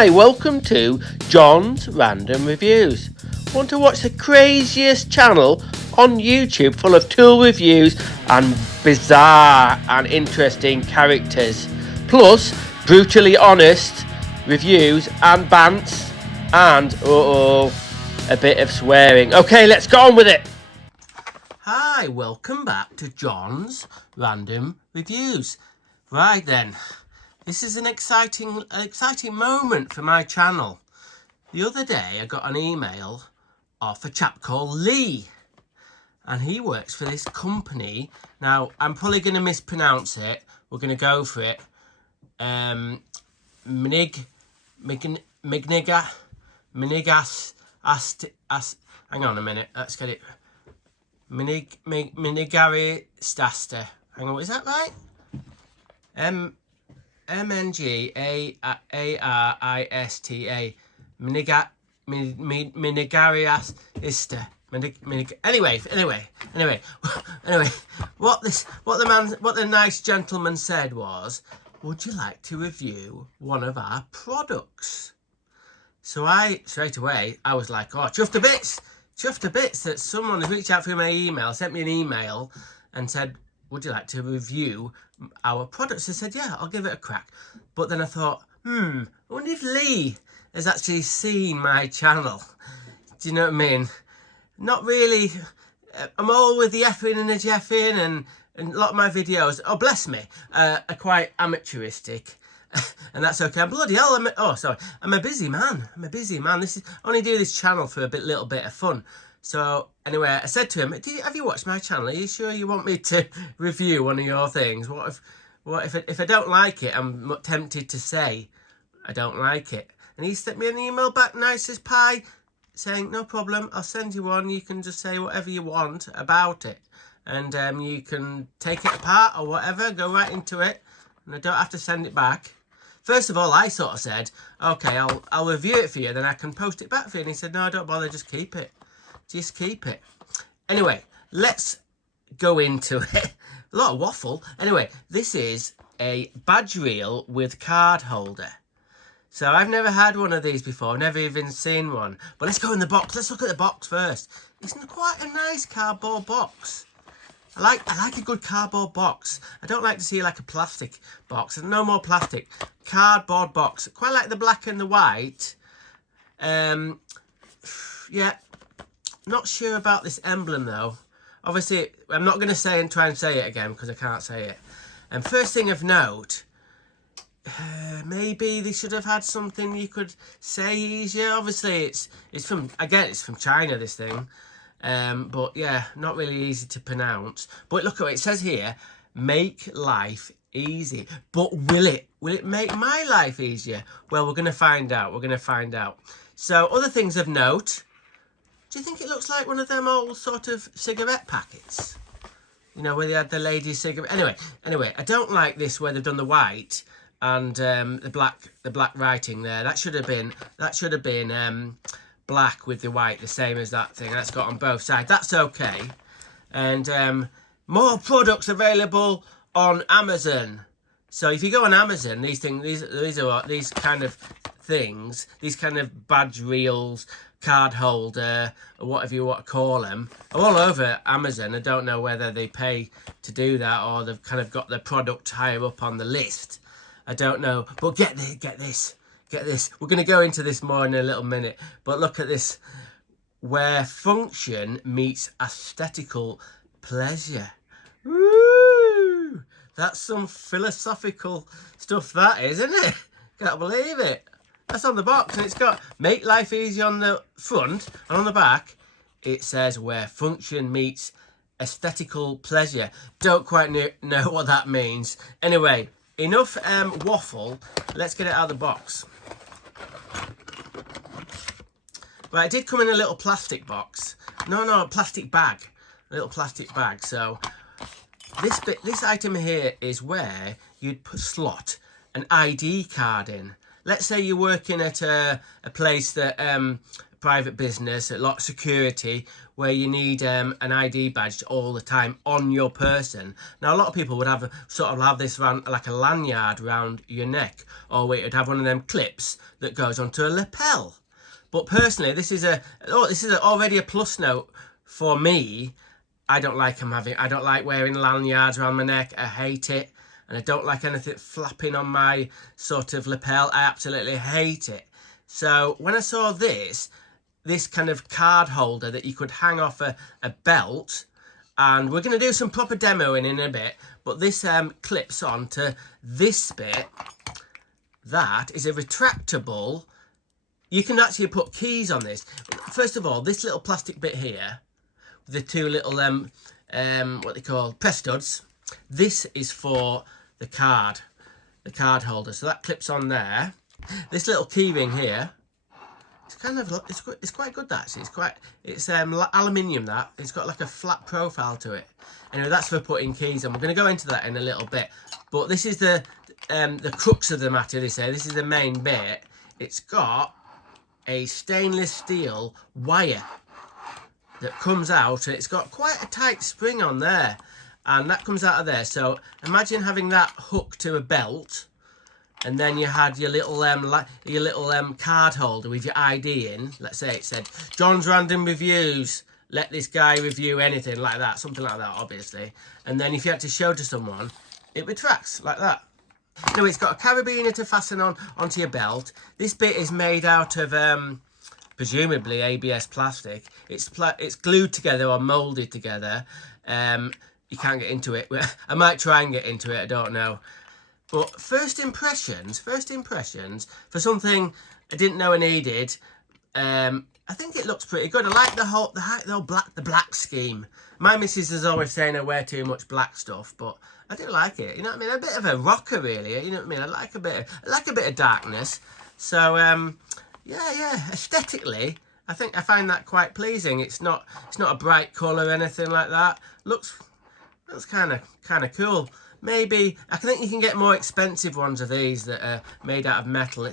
Hi, welcome to John's Random Reviews. Want to watch the craziest channel on YouTube full of tool reviews and bizarre and interesting characters, plus brutally honest reviews and bants and a bit of swearing. Okay, let's go on with it. Hi, welcome back to John's Random Reviews. Right then, this is an exciting moment for my channel. The other day I got an email off a chap called Lee, and he works for this company. Now I'm probably going to mispronounce it. We're going to go for it. Hang on a minute. Let's get it. Minigari Staster. Hang on, is that right? MNGARISTA. Minigarias Ista. Anyway. What the nice gentleman said was, would you like to review one of our products? So straight away I was like, oh, chuffed to bits that someone has reached out through my email, sent me an email and said, would you like to review our products? I said, yeah, I'll give it a crack. But then I thought, I wonder if Lee has actually seen my channel. Do you know what I mean? Not really. I'm all with the effing and the jeffing, and a lot of my videos, oh bless me, are quite amateuristic. And that's okay. Bloody hell, I'm a busy man. I only do this channel for a little bit of fun. So anyway, I said to him, have you watched my channel? Are you sure you want me to review one of your things? What if I don't like it? I'm tempted to say I don't like it. And he sent me an email back, nice as pie, saying, no problem, I'll send you one. You can just say whatever you want about it. And you can take it apart or whatever, go right into it. And I don't have to send it back. First of all, I sort of said, okay, I'll review it for you, then I can post it back for you. And he said, no, don't bother, just keep it. Just keep it. Anyway, let's go into it. A lot of waffle. Anyway, this is a badge reel with card holder. So I've never had one of these before, never even seen one. But let's go in the box. Let's look at the box first. It's quite a nice cardboard box. I like a good cardboard box. I don't like to see like a plastic box. No more plastic. Cardboard box. Quite like the black and the white. Yeah. Not sure about this emblem though. Obviously, I'm not going to try and say it again because I can't say it. And first thing of note, maybe they should have had something you could say easier. Obviously, it's from China, this thing. But yeah, not really easy to pronounce. But look at what it says here: make life easy. But will it make my life easier? Well, we're going to find out. So other things of note. Do you think it looks like one of them old sort of cigarette packets? You know, where they had the ladies' cigarette. Anyway, I don't like this where they've done the white and the black writing there. That should have been black with the white, the same as that thing. That's got on both sides. That's okay. And more products available on Amazon. So if you go on Amazon, these kind of things, these kind of badge reels, card holder, or whatever you want to call them, are all over Amazon. I don't know whether they pay to do that or they've kind of got their product higher up on the list. I don't know. But get this. We're going to go into this more in a little minute. But look at this. Where function meets aesthetical pleasure. Woo! That's some philosophical stuff, that is, isn't it? Can't believe it. That's on the box, and it's got make life easy on the front, and on the back it says where function meets aesthetical pleasure. Don't quite know what that means. Anyway, enough waffle. Let's get it out of the box. Right, it did come in a little plastic box. No, a plastic bag. A little plastic bag. So this item here is where you'd slot an ID card in. Let's say you're working at a place that private business, a lot of security, where you need an ID badge all the time on your person. Now, a lot of people would have have this around, like a lanyard around your neck, or we would have one of them clips that goes onto a lapel. But personally, this is already a plus note for me. I don't like wearing lanyards around my neck. I hate it. And I don't like anything flapping on my sort of lapel. I absolutely hate it. So when I saw this kind of card holder that you could hang off a belt, and we're going to do some proper demoing in a bit, but this clips onto this bit. That is a retractable. You can actually put keys on this. First of all, this little plastic bit here, the two little what they call press studs. This is for the card holder. So that clips on there. This little key ring here, it's quite good actually. It's aluminium. That it's got like a flat profile to it. Anyway, that's for putting keys on. We're going to go into that in a little bit. But this is the crux of the matter. They say this is the main bit. It's got a stainless steel wire that comes out, and it's got quite a tight spring on there, and that comes out of there. So imagine having that hooked to a belt, and then you had your little card holder with your ID in. Let's say it said John's Random Reviews, let this guy review anything, like that, something like that, obviously. And then if you had to show to someone, it retracts like that. No, it's got a carabiner to fasten onto your belt. This bit is made out of presumably ABS plastic. It's glued together or moulded together. You can't get into it. I might try and get into it, I don't know. But first impressions for something I didn't know I needed, I think it looks pretty good. I like the black scheme. My missus is always saying I wear too much black stuff, but I do like it. You know what I mean? A bit of a rocker, really. You know what I mean? I like a bit of darkness. So yeah. Aesthetically, I find that quite pleasing. It's not a bright colour or anything like that. Looks kind of cool. Maybe I think you can get more expensive ones of these that are made out of metal.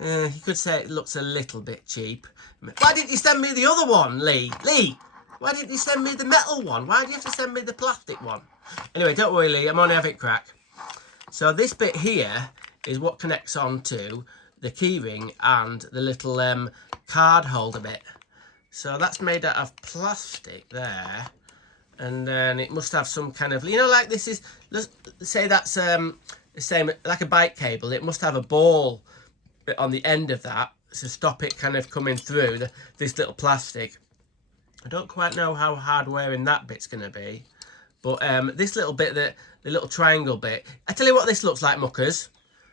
You could say it looks a little bit cheap. Why didn't you send me the other one, Lee? Why didn't you send me the metal one? Why do you have to send me the plastic one? Anyway, don't worry, Lee. I'm only having a crack. So this bit here is what connects onto the keyring and the little card holder bit. So that's made out of plastic there. And then it must have some kind of, like this is, let's say that's the same, like a bike cable. It must have a ball bit on the end of that to stop it kind of coming through this little plastic. I don't quite know how hard wearing that bit's going to be. But this little bit, the little triangle bit, I tell you what this looks like, muckers.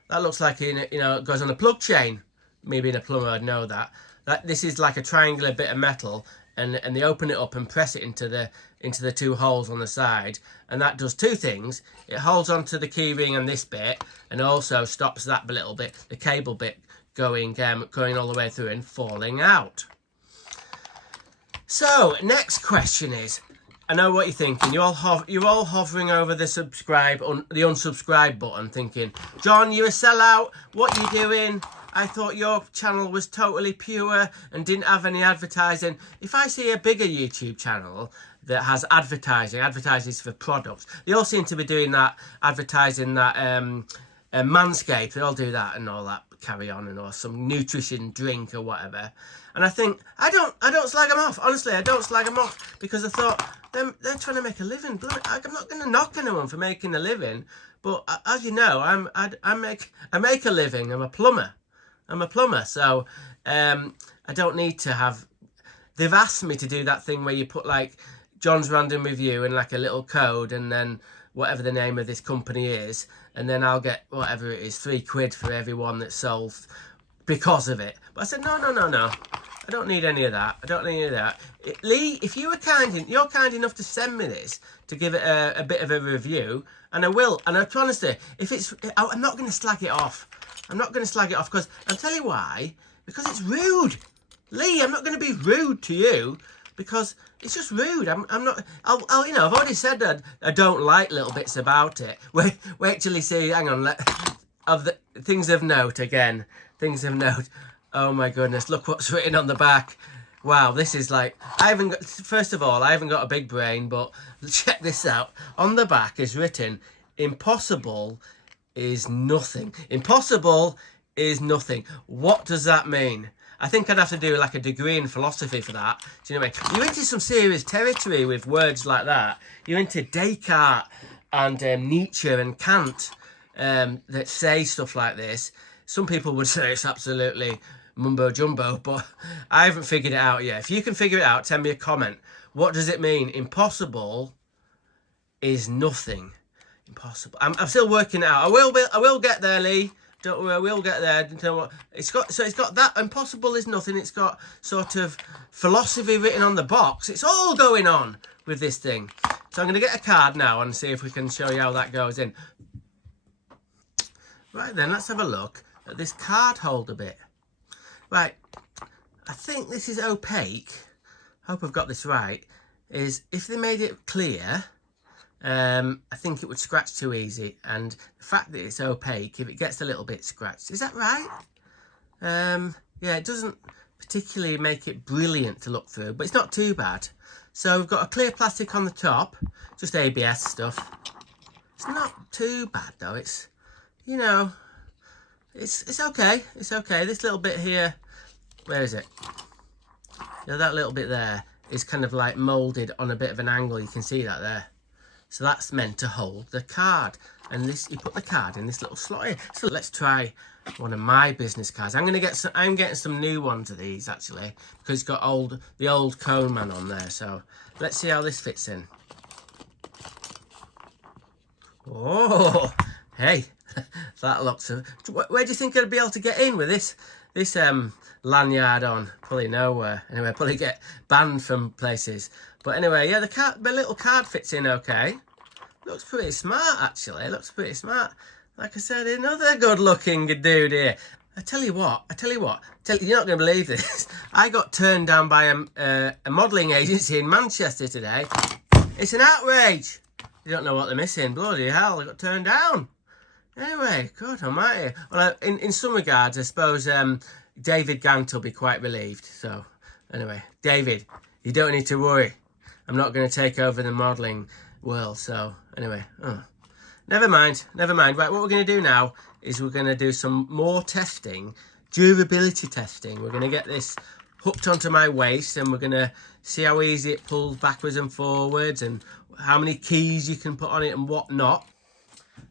That looks like, it goes on a plug chain. Me being a plumber, I'd know that. This is like a triangular bit of metal, and they open it up and press it into the two holes on the side, and that does two things. It holds onto the key ring and this bit, and also stops that little bit, the cable bit, going all the way through and falling out. So next question is, I know what you're thinking. You're all hovering over the unsubscribe button, thinking, John, you're a sellout. What are you doing? I thought your channel was totally pure and didn't have any advertising. If I see a bigger YouTube channel that has advertises for products, they all seem to be doing that, advertising that Manscaped. They all do that and all that carry on, or some nutrition drink or whatever. And I think I don't slag them off. Honestly, I don't slag them off, because I thought they're trying to make a living. I'm not going to knock anyone for making a living, but as you know, I make a living. I'm a plumber. So I don't need to have. They've asked me to do that thing where you put like John's Random Review and like a little code, and then whatever the name of this company is, and then I'll get whatever it is, £3 for every one that's sold because of it. But I said no. I don't need any of that. Lee, if you were you're kind enough to send me this to give it a bit of a review, and I will. And I promise you, I'm not going to slag it off. I'm not going to slag it off, because I'll tell you why. Because it's rude, Lee. I'm not going to be rude to you, because it's just rude. I'm not. I've already said that I don't like little bits about it. Wait till you see. Hang on. Of the things of note again. Things of note. Oh my goodness! Look what's written on the back. Wow, this is like, I haven't got, first of all, I haven't got a big brain, but check this out. On the back is written, impossible is nothing. Impossible is nothing. What does that mean? I think I'd have to do like a degree in philosophy for that. Do you know what I mean? You're into some serious territory with words like that. You're into Descartes and Nietzsche and Kant that say stuff like this. Some people would say it's absolutely mumbo jumbo, but I haven't figured it out yet. If you can figure it out, send me a comment. What does it mean? Impossible is nothing. Impossible. I'm still working it out. I will get there, Lee. Don't worry, I will get there. It's got that impossible is nothing. It's got sort of philosophy written on the box. It's all going on with this thing. So I'm going to get a card now and see if we can show you how that goes in. Right then, let's have a look at this card holder bit. Right, I think this is opaque. Hope I've got this right. Is if they made it clear, I think it would scratch too easy. And the fact that it's opaque, if it gets a little bit scratched, is that right? Yeah, it doesn't particularly make it brilliant to look through, but it's not too bad. So we've got a clear plastic on the top, just ABS stuff. It's not too bad though. It's, you know, it's okay. It's okay. This little bit here, where is it? You know, that little bit there is kind of like moulded on a bit of an angle. You can see that there. So that's meant to hold the card. And this, you put the card in this little slot here. So let's try one of my business cards. I'm getting some new ones of these actually, because it's got the old cone man on there. So let's see how this fits in. Oh, hey, that looks. Where do you think I'd be able to get in with this lanyard on? Probably nowhere. Anyway, probably get banned from places. But anyway, yeah, the little card fits in okay. Looks pretty smart actually. Looks pretty smart. Like I said, another good-looking dude here. I tell you what. You're not going to believe this. I got turned down by a modelling agency in Manchester today. It's an outrage. You don't know what they're missing. Bloody hell, I got turned down. Anyway, God almighty. Well, in some regards, I suppose David Gant will be quite relieved. So, anyway, David, you don't need to worry. I'm not going to take over the modelling world. So, anyway, never mind. Right, what we're going to do now is we're going to do some more testing, durability testing. We're going to get this hooked onto my waist and we're going to see how easy it pulls backwards and forwards and how many keys you can put on it and what not.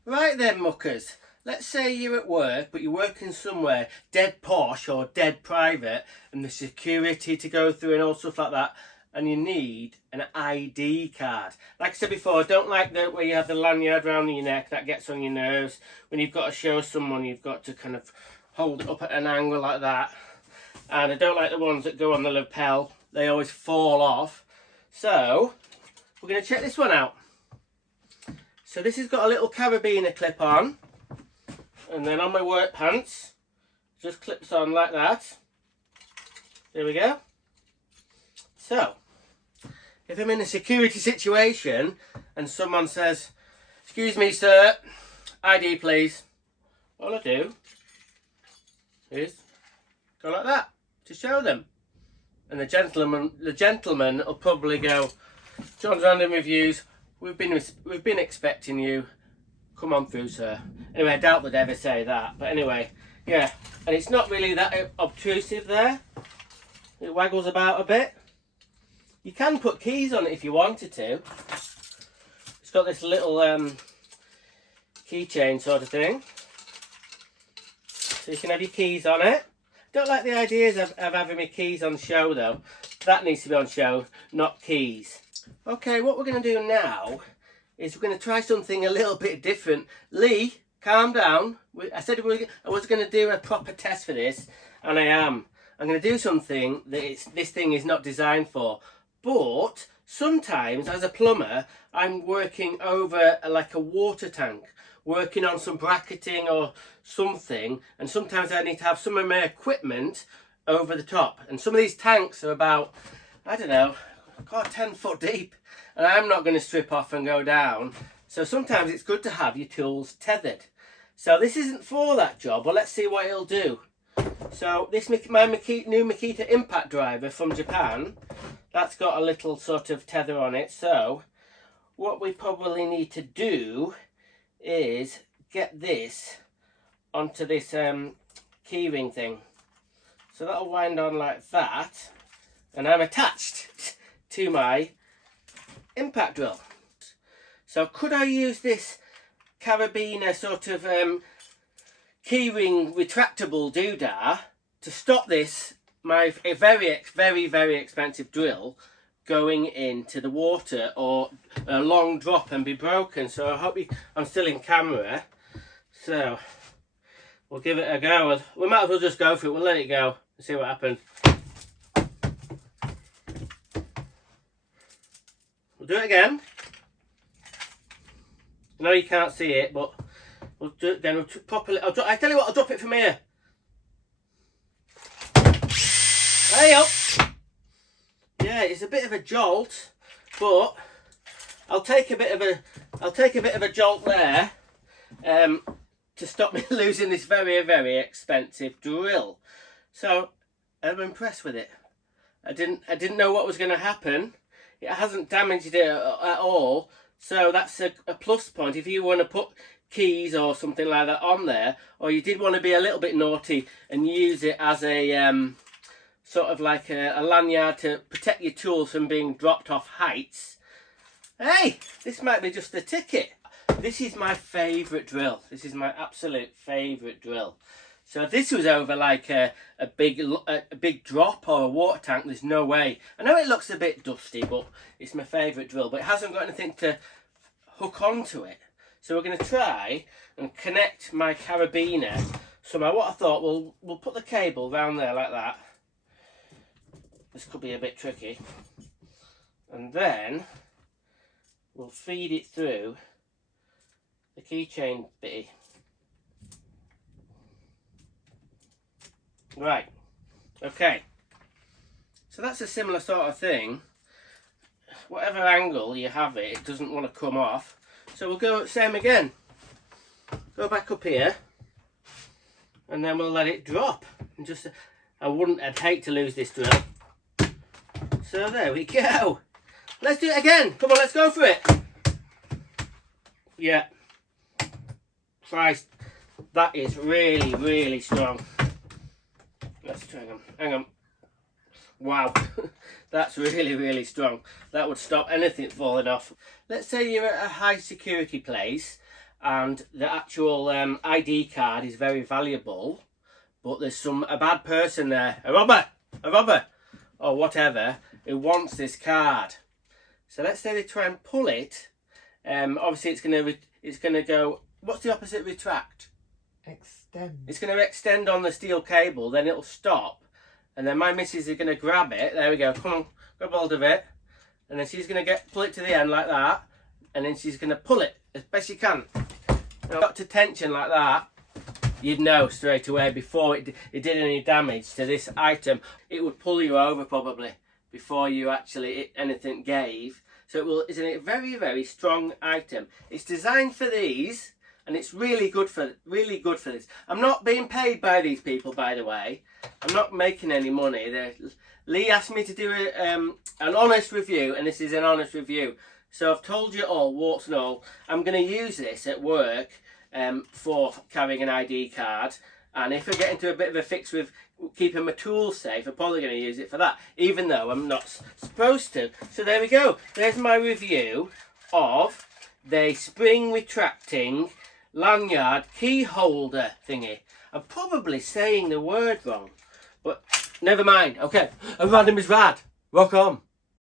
Right then, muckers. Let's say you're at work, but you're working somewhere dead posh or dead private and the security to go through and all stuff like that, and you need an ID card. Like I said before, I don't like where you have the lanyard around your neck. That gets on your nerves. When you've got to show someone, you've got to kind of hold it up at an angle like that. And I don't like the ones that go on the lapel. They always fall off. So we're going to check this one out. So this has got a little carabiner clip on, and then on my work pants, just clips on like that. There we go. So, if I'm in a security situation and someone says, "Excuse me, sir, ID please," all I do is go like that to show them. And the gentleman will probably go, "John's Random Reviews, we've been expecting you. Come on through, sir." Anyway, I doubt they'd ever say that. But anyway, yeah. And it's not really that obtrusive there. It waggles about a bit. You can put keys on it if you wanted to. It's got this little keychain sort of thing. So you can have your keys on it. Don't like the ideas of having my keys on show though. That needs to be on show, not keys. Okay, what we're going to do now is we're going to try something a little bit different. Lee, calm down. I said I was going to do a proper test for this, and I am. I'm going to do something that this thing is not designed for. But sometimes, as a plumber, I'm working over like a water tank, working on some bracketing or something, and sometimes I need to have some of my equipment over the top. And some of these tanks are about, I don't know, 10 foot deep, and I'm not going to strip off and go down. So sometimes it's good to have your tools tethered. So this isn't for that job, but let's see what it'll do. So this my new Makita impact driver from Japan, that's got a little sort of tether on it. So what we probably need to do is get this onto this keyring thing. So that'll wind on like that, and I'm attached to my impact drill. So could I use this carabiner sort of keyring retractable doodah to stop this, my very expensive drill, going into the water or a long drop and be broken? So I hope I'm still in camera. So we'll give it a go. We might as well just go for it. We'll let it go and see what happens. We'll do it again. I know you can't see it, but we'll do it again. We'll properly. I tell you what, I'll drop it from here. There you go. Yeah, it's a bit of a jolt, but I'll take a bit of a jolt there to stop me losing this very expensive drill. So I'm impressed with it. I didn't know what was going to happen. It hasn't damaged it at all. So that's a plus point. If you want to put keys or something like that on there, or you did want to be a little bit naughty and use it as a sort of like a lanyard to protect your tools from being dropped off heights, hey, this might be just the ticket. This is my favourite drill. This is my absolute favourite drill. So if this was over like a big drop or a water tank, there's no way. I know it looks a bit dusty, but it's my favourite drill. But it hasn't got anything to hook onto it. So we're going to try and connect my carabiner somehow. What I thought, we'll put the cable round there like that. This could be a bit tricky. And then we'll feed it through the keychain bitty. Right, okay, so that's a similar sort of thing. Whatever angle you have it, it doesn't want to come off. So we'll go same again. Go back up here, and then we'll let it drop. And just, I'd hate to lose this drill. So there we go. Let's do it again. Come on, let's go for it. Yeah. Christ, that is really strong. Let's try again. Hang on. Wow, that's really strong. That would stop anything falling off. Let's say you're at a high security place and the actual ID card is very valuable, but there's a bad person there, a robber, or whatever, who wants this card. So let's say they try and pull it. Obviously, it's gonna go. What's the opposite of retract? Extend. It's going to extend on the steel cable, then it'll stop, and then my missus is going to grab it. There we go. Come on, grab hold of it, and then she's going to pull it to the end like that, and then she's going to pull it as best she can. Got to tension like that, you'd know straight away before it did any damage to this item. It would pull you over probably before you actually anything gave. So it's a very strong item. It's designed for these. And it's really good for this. I'm not being paid by these people, by the way. I'm not making any money. Lee asked me to do an honest review, and this is an honest review. So I've told you all, warts and all. I'm going to use this at work for carrying an ID card. And if I get into a bit of a fix with keeping my tools safe, I'm probably going to use it for that, even though I'm not supposed to. So there we go. There's my review of the spring retracting lanyard key holder thingy. I'm probably saying the word wrong, but never mind. Okay, a random is rad. Rock on.